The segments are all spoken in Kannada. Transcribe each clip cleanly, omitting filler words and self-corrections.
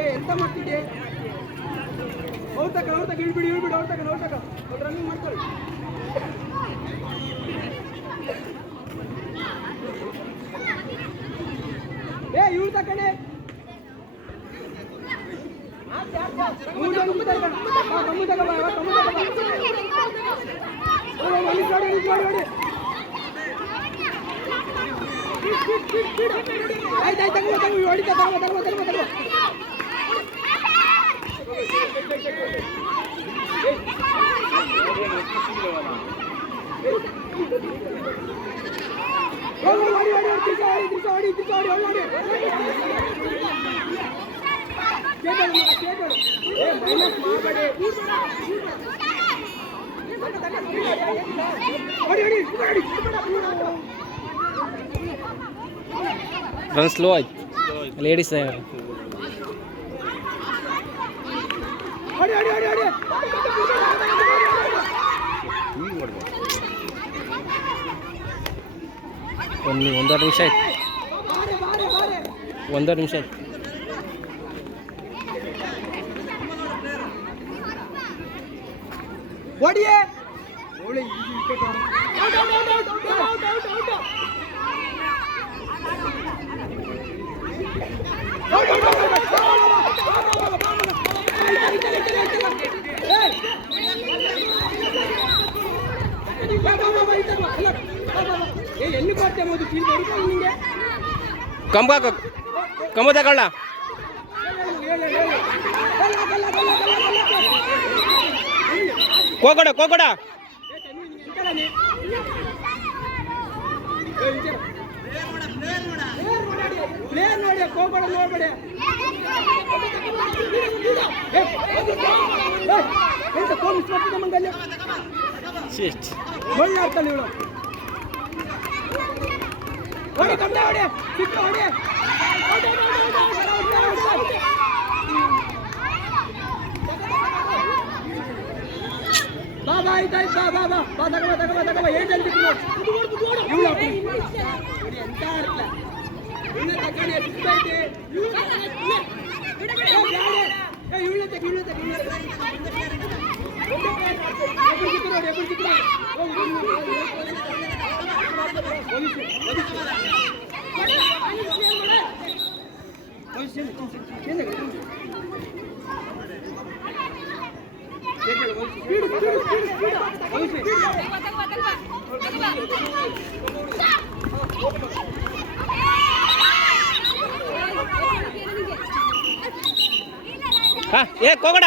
ಎಂತ ಮಾಡ್ತಿದ್ದೆ ಅವ್ರ ತಕ ಇಳ್ಬಿಡಿ ಅವ್ರ ತಕ ರನ್ನಿಂಗ್ ಮಾಡ್ಕೊಳ್ಳಿ. ಇವ್ರು ತಕಣೆ ರನ್ ಸ್ಲೋ ಆಯ್ತು ಲೇಡೀಸ್ ಒಂದೂವರೆ ನಿಮಿಷ ಆಯ್ತು ಓಡಿಯೇ ಎಲ್ಲಿ ಬರ್ತೇ ಮೋದು ನಿಂಗೆ ಕಂಬ ತಗೊಳ್ಳ ಕೋಕೊಡ ಪ್ಲೇಯರ್ ನೋಡಿ ಕೋಕೊಡ ನೋಡ್ಬೇಡಿ ಎಂತ ಕೋಮಿಸ್ ಮಾಡ್ತಿದ್ದೆ ಮಂಗಲ್ಲಿ ಒಳ್ಳೆ ಆಗ್ತಾನೆ ಇವಳು ಹೊಡಿ ಕಮ್ಮಿ ಹೊಡಿ ಸಿಕ್ಕ ಹೊಡಿ ಬಾ ಆಯ್ತಾಯ್ತು ಬಾ ತಗೋ ಏನ್ ಜಲ್ದಿ ಇವಳು ಎಂತ ಆಡ್ತಿಲ್ಲ ಇವಳು ತಗೊಂಡು ಎಷ್ಟೈತೆ ಇವಳು ಕೋಗಡ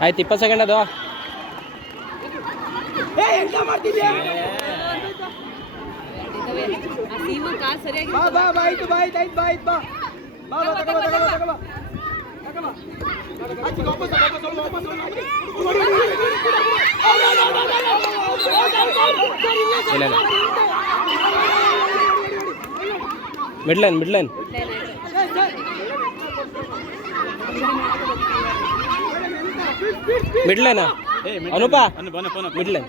ಆಯ್ತು 20 ಸೆಕೆಂಡ್ ಅದು ಎಂತ ಮಾಡ್ತಿದ್ಯಾ ಮಿಡ್ಲೈನ್ ಅನುಪ ಮಿಡ್ಲೈನ್